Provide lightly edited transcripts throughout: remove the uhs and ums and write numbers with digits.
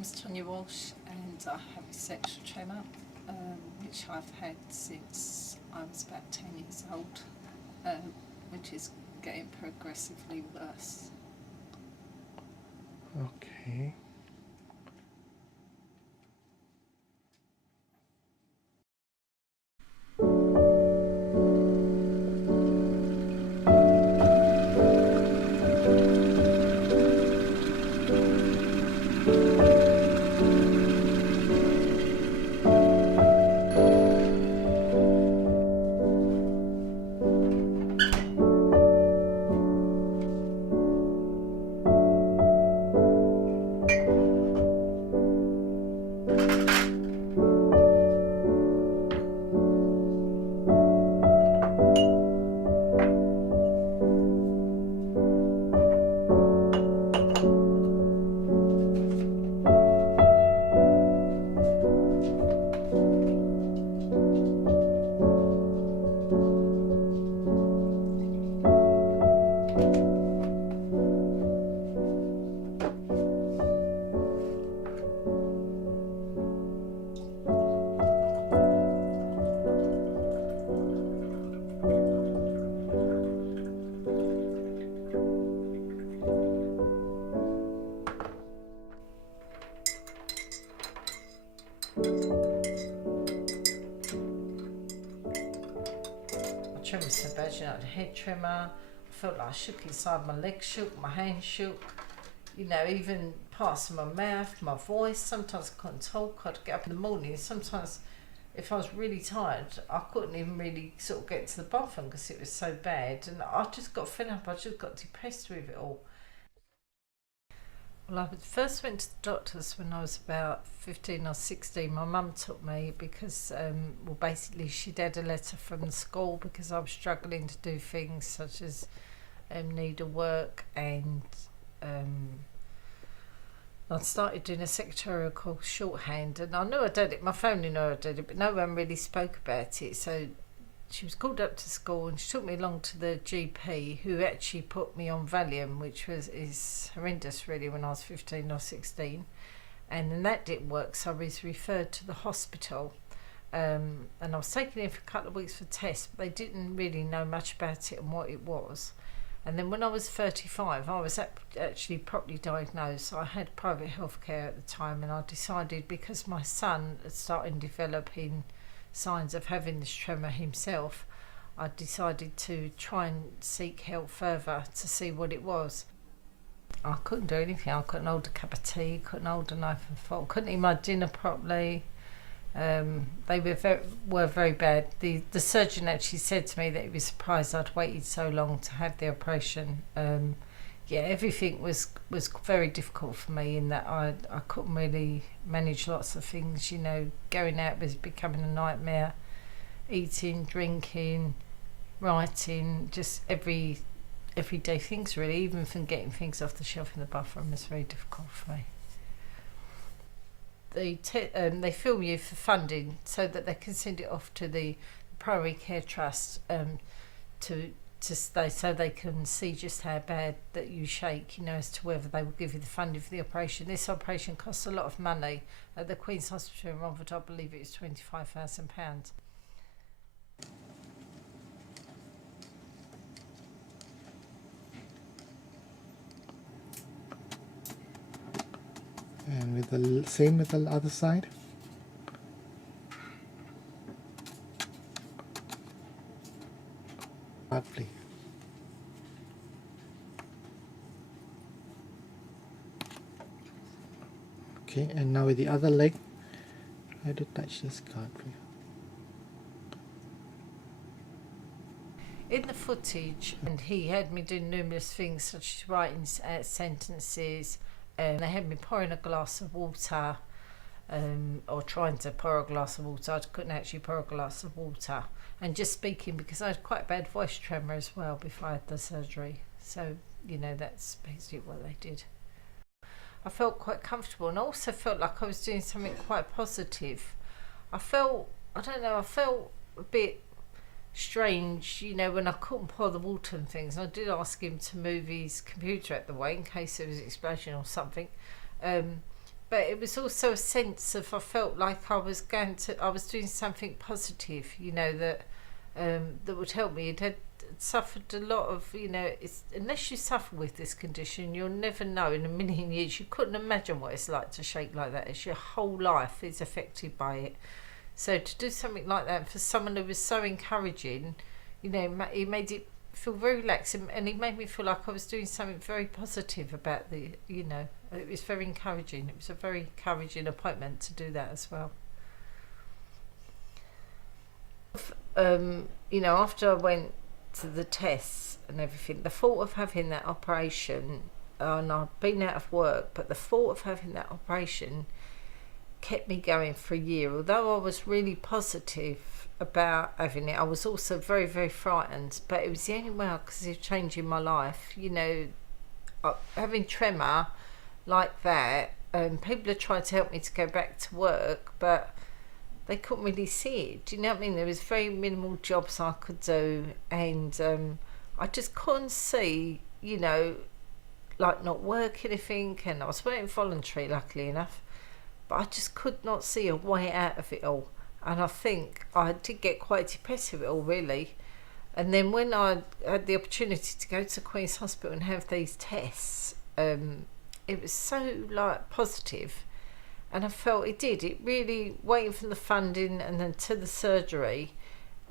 name's Tonya Walsh and I have a sexual tremor, which I've had since I was about 10 years old, which is getting progressively worse. Okay. Tremor so bad, you know, the head tremor. I felt like I shook inside, my legs shook, my hands shook, you know, even parts of my mouth, my voice. Sometimes I couldn't talk. I'd get up in the morning. Sometimes, if I was really tired, I couldn't even really sort of get to the bathroom because it was so bad. And I just got fed up. I just got depressed with it all. Well, I first went to the doctors when I was about 15 or 16. My mum took me because, well, basically she'd had a letter from the school because I was struggling to do things such as needlework, and I started doing a secretarial course, shorthand, and I knew I did it. My family knew I did it, but no one really spoke about it. So she was called up to school and she took me along to the GP, who actually put me on Valium, which is horrendous really when I was 15 or 16, and then that didn't work, so I was referred to the hospital, and I was taken in for a couple of weeks for tests, but they didn't really know much about it and what it was. And then when I was 35, I was actually properly diagnosed. So I had private healthcare at the time, and I decided, because my son had started developing signs of having this tremor himself, I decided to try and seek help further to see what it was. I couldn't do anything. I couldn't hold a cup of tea, couldn't hold a knife and fork, couldn't eat my dinner properly. They were very bad. The surgeon actually said to me that he was surprised I'd waited so long to have the operation. Yeah, everything was very difficult for me, in that I couldn't really manage lots of things. You know, going out was becoming a nightmare. Eating, drinking, writing, just everyday things really. Even from getting things off the shelf in the bathroom was very difficult for me. They film you for funding so that they can send it off to the Primary Care Trust to stay, so they can see just how bad that you shake, you know, as to whether they will give you the funding for the operation. This operation costs a lot of money. At the Queen's Hospital in Romford, I believe it was £25,000. And with the same with the other side. Lovely. Okay, and now with the other leg, try to touch this card for you. In the footage, and he had me doing numerous things such as writing sentences, they had me pouring a glass of water, or trying to pour a glass of water. I couldn't actually pour a glass of water, and just speaking, because I had quite bad voice tremor as well before I had the surgery. So, you know, that's basically what they did. I felt quite comfortable, and I also felt like I was doing something quite positive. I felt a bit strange, you know, when I couldn't pour the water and things. I did ask him to move his computer out the way in case there was an explosion or something. but it was also a sense of, I felt like I was doing something positive, you know, that that would help me. It had suffered a lot of, you know, unless you suffer with this condition, you'll never know in a million years. You couldn't imagine what it's like to shake like that. It's your whole life is affected by it. So to do something like that for someone who was so encouraging, you know, he made it feel very relaxed, and he made me feel like I was doing something very positive about the, you know, it was very encouraging. It was a very encouraging appointment to do that as well. You know, after I went to the tests and everything, the thought of having that operation, and I'd been out of work, but the thought of having that operation kept me going for a year. Although I was really positive about having it, I was also very, very frightened, but it was the only way I could see changing my life. You know, having tremor like that, people had tried to help me to go back to work, but they couldn't really see it. Do you know what I mean? There was very minimal jobs I could do, and I just couldn't see, you know, like not working anything, and I was working voluntary, luckily enough, but I just could not see a way out of it all. And I think I did get quite depressed with it all, really. And then when I had the opportunity to go to Queen's Hospital and have these tests, it was so like positive, and I felt it really, waiting for the funding and then to the surgery,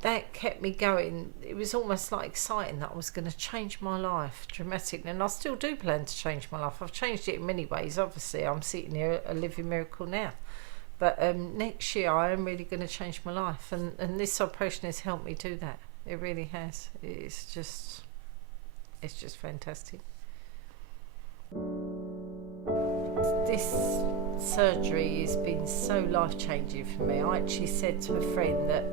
that kept me going. It was almost like exciting that I was going to change my life dramatically, and I still do plan to change my life. I've changed it in many ways. Obviously, I'm sitting here a living miracle now, but next year I am really going to change my life, and this operation has helped me do that. It really has. It's just fantastic. This surgery has been so life-changing for me. I actually said to a friend that,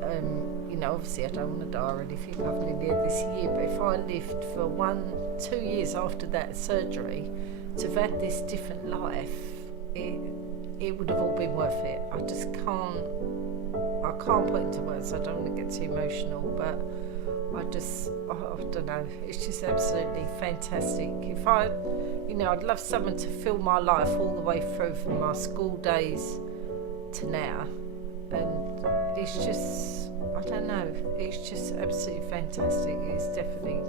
you know, obviously I don't want to die or anything, I've nearly had this year, but if I lived for 1-2 years after that surgery to have had this different life, it would have all been worth it. I can't put into words. I don't want to get too emotional, but I don't know, it's just absolutely fantastic. If I'd love someone to fill my life all the way through from my school days to now, and it's just, I don't know, it's just absolutely fantastic. It's definitely